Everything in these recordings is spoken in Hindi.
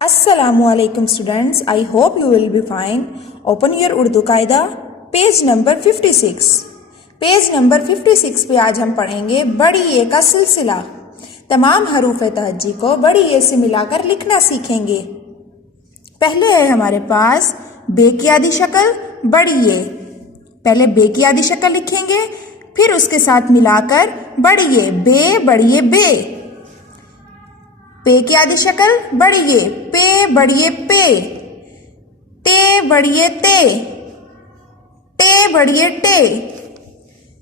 Assalamualaikum students, I hope you will be fine. Open your Urdu कायदा पेज नंबर 56। पेज नंबर 56 पे आज हम पढ़ेंगे बड़ी ए का सिलसिला। तमाम हरूफ तहज्जी को बड़ी ए से मिलाकर लिखना सीखेंगे। पहले है हमारे पास बे की आधी शक्ल बड़ी ए। पहले बे की आधी शक्ल लिखेंगे, फिर उसके साथ मिलाकर बड़ी ए, बे बड़ी ए बे। पे की आधी शक्ल बड़ी ए, पे बड़ी ए पे। ते बड़ी ए ते, टे बड़ी ए टे।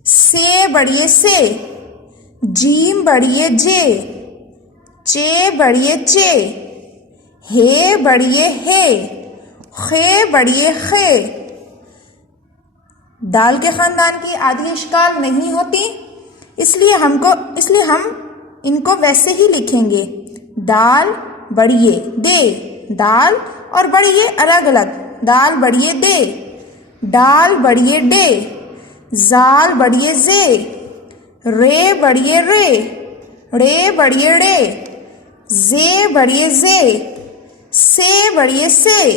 से बड़ी ए से, जीम बड़ी ए जे। चे बड़ी ए चे, हे बड़ी ए हे। खे बड़ी ए खे। दाल के खानदान की आधी इश्काल नहीं होती, इसलिए हम इनको वैसे ही लिखेंगे। दाल बड़िए दे, दाल और बड़िए अलग अलग। दाल बड़िए दे, डाल बड़िए डे। जाल बड़िए जे, रे बड़िए रे। रे बड़िए रे, जे बड़िए जे। से बड़िए से।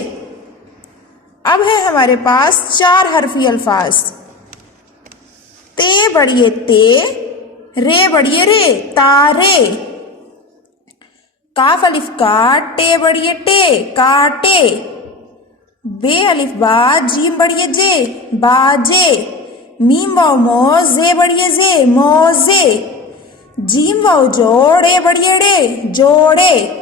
अब है हमारे पास चार हरफी अल्फाज। ते बड़िए ते, रे बड़िए रे तारे। काफ अलिफ का, टे बड़िए टे काटे। बे अलिफ बा, जीम बड़िए जे बाजे। मीम वाव मो, जे बड़िए जे मोजे। जीम वाव जोड़, ए बड़िए डे जोड़े।